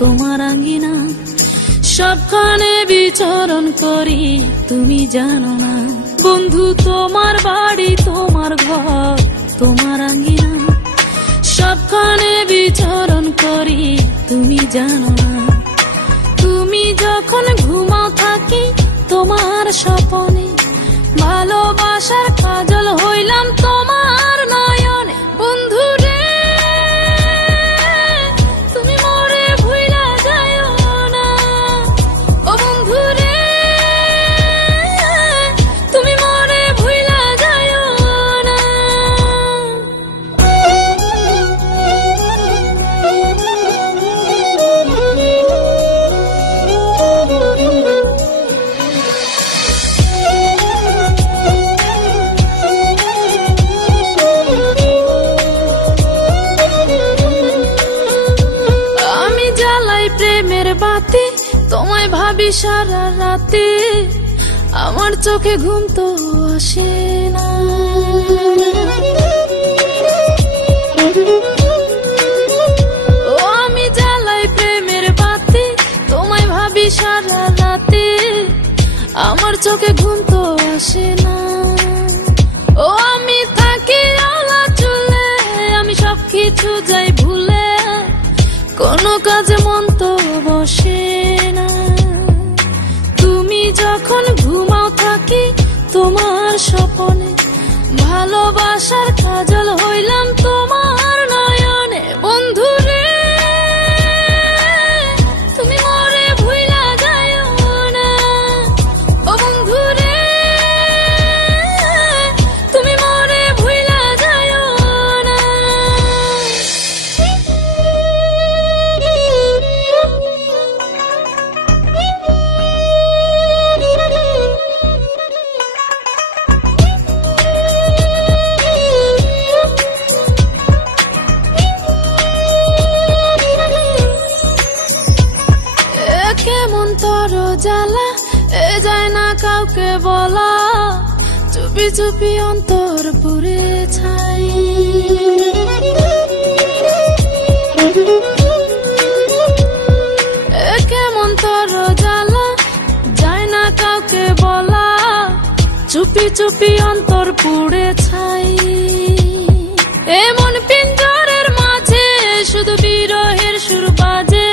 তোমার আঙ্গিনা, সবখানে বিচরণ করি তুমি জানো না। বন্ধু তোমার বাড়ি তোমার ঘর তোমার আঙ্গিনা, সবখানে বিচরণ করি তুমি জানো না। তুমি যখন ঘুমাও থাকি তোমার স্বপনে, ভালোবাসার কাজল হইলাম তোমার নয়নে। বন্ধু রে তুমি মরে ভুইলা যাও না, ও বন্ধু রে তুমি মরে ভুইলা যাও না। প্রেমের বাতি তোমায় ভাবি সারা রাতে, আমার চোখে ঘুম তো আসে না। ও আমি জ্বালাই প্রেমের বাতি তোমায় ভাবি সারা রাতে, আমার চোখে ঘুম তো আসে না। ও আমি থাকি আলা চুলে, আমি সবকিছু যাই ভুলে, কোনো কাজে মন তো বসে না। তুমি যখন ঘুমাও থাকি তোমার স্বপনে, ভালোবাসার কাজল হইলাম তোমার নয়নে। বন্ধু রে তুমি মরে ভুইলা যাও না, ও বন্ধু রে তুমি মরে ভুইলা যাও না। কেমন তোর জ্বালা এ যায় না কাউকে বলা, চুপি চুপি অন্তর পুরে ছাই। কেমন তোর জ্বালা যায় না কাউকে বলা, চুপি চুপি অন্তর পুড়ে ছাই। এমন পিঞ্জরের মাঝে শুধু বিরহের সুর বাজে,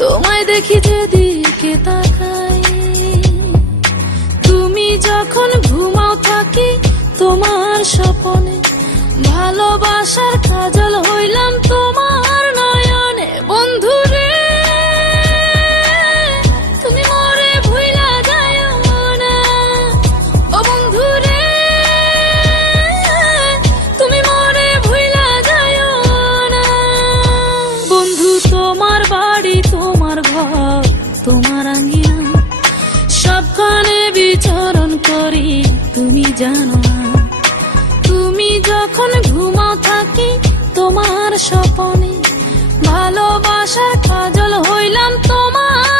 তোমায় দেখি যেদিকে তাকাই। তুমি যখন ঘুমাও থাকি তোমার স্বপনে, ভালোবাসার কাজল হইলাম তোমার নয়নে। বন্ধু রে তুমি মরে ভুইলা যাও না, ও বন্ধু রে তুমি মরে ভুইলা যাও না। বন্ধু তোমার বাড়ি তোমার ঘর তোমার আঙ্গিনা, সবখানে বিচরণ করি তুমি জানো না। তুমি যখন ঘুমাও থাকি তোমার স্বপনে, ভালোবাসার কাজল হইলাম তোমার